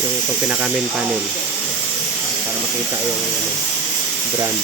Yung ito pinaka main panel. Para makita yung ano, brand.